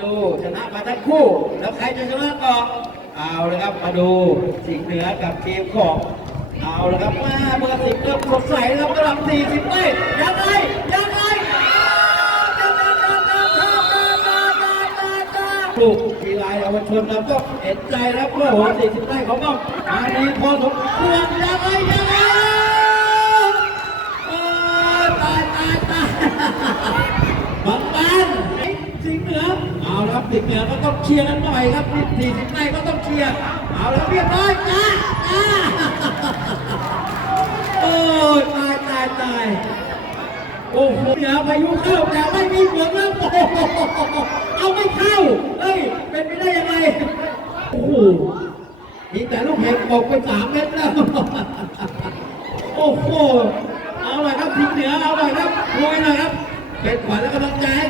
ดูชนะมาทั้งคู่ แล้วใครจะชนะก่อเอาลยครับมาดูสิงเหนือกับทีมของเอาลยครับมาเบอร์สิบเริ่มสดใสแล้วกำลังสี่สิบไม่ยังไงยังไงลูกกีฬาเยาวชนเราก็เห็นใจแล้วเพื่อหัวสี่สิบไร่เขาก็มาดีพอสมควรยังไงยังไงตายตายตาย บางบ้านสิงห์เหนือ เอาละครับสิงห์เหนือก็ต้องเคลียร์กันหน่อยครับนี่สี่สิบไร่ก็ต้องเคลียร์เอาแล้วเรียบร้อยจ้าจ้าโอ้ยตายตายตายโอ้โหเหนือพายุเข้าแต่ไม่มีฝนแล้วโอ้โหเอาไม่เข้าเฮ้ยเป็นไปได้ยังไงโอ้โหนี่แต่ลูกเห็บตกไปสามเมตรแล้วโอ้โหเอาหน่อยครับทีมเหนือเอาหน่อยครับรวยหน่อยครับเป็นขวัญและกำลังใจให้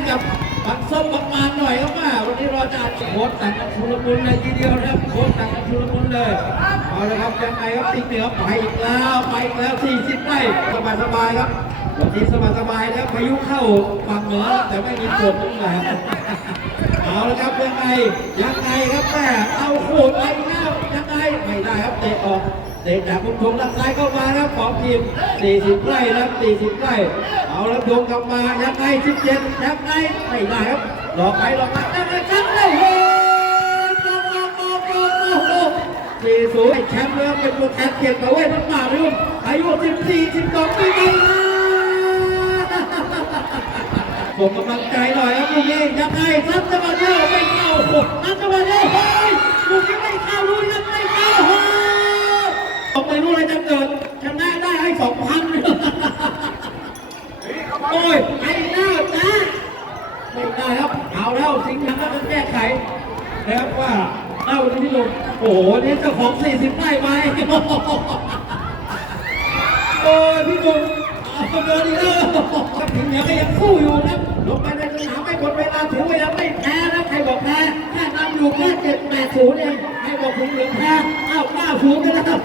ค้ดต่งกันชุลมุนเลยทีเดียวนะครับโค้ดต่งกันชุลมุนเลยเอาละครับยังไงครับทีมเหนือไปอีกแล้วไปอีกแล้ว 40ไร่สบายสบายๆครับวันนี้สบายสบายๆแล้วพายุเข้าฝั่งเหนือแต่ไม่มีฝนนั่นแหละเอาละครับยังไงยังไงครับแม่เอาโขดไปแล้วยังไงไม่ได้ครับเตะออกเตะจากมุมทงด้านซ้ายเข้ามาครับของทีม 40ไร่นะครับ40ไร่เอาแล้วโยงกลับมายังไง17ยังไงไม่ได้ครับหลอกไปหลอกมายังไงครับโสูงแชมป์แล้วเป็นตัวแทนเกียรติประเวศน้ำป่าไม่รู้อายุ 14 12 ปีนนะส่งกำลังใจหน่อยครับลูกนี้ยังไงซัดจังหวะเดียวไม่เข้าหกซัดจังหวะเดียวเฮ้ยลูกนี้ไม่เข้าลูกนี้ไม่เข้าเฮ้ยผมไม่รู้อะไรจะเกิดชนะได้ให้สองพันโอ้ยไอ้หน้าจ้าไม่ได้ครับเอาแล้วสิงห์ก็ต้องแก้ไขนะครับว่า เอ้าที่ลงโอ้โหนี่เจ้าของ 40ไร่ไหมโอ้ยพี่จุ๊เอาเดินอีกแล้วครับถึงเหนือก็ยังสู้อยู่นะลงไปในสนามไม่หมดเวลาถือว่ายังไม่แพ้นะใครบอกแพ้แค่นำอยู่แค่เจ็ดแปดศูนย์เองใครบอกถึงเหลืองแพ้อ้าวเก้าศูนย์กันแล้ว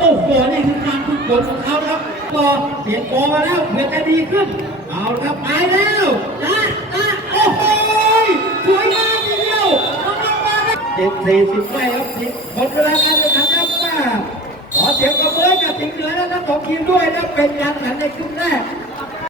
โอ้โหนี่คือการฝึกฝนของเขาครับก็เปลี่ยนโกมาแล้วเพื่อจะดีขึ้น เอาครับไปแล้วนะนะโอ้โหสวยงามทีเดียวน้อง ๆมาแล้วเจ็ดสี่สิบไม่ครับทีหมดเวลาการแข่งขันครับว่าขอเสียงปรบมืองกับทีมเหนือและทั้งสองทีมด้วยนะเป็นการแข่งขันในครึ่งแรก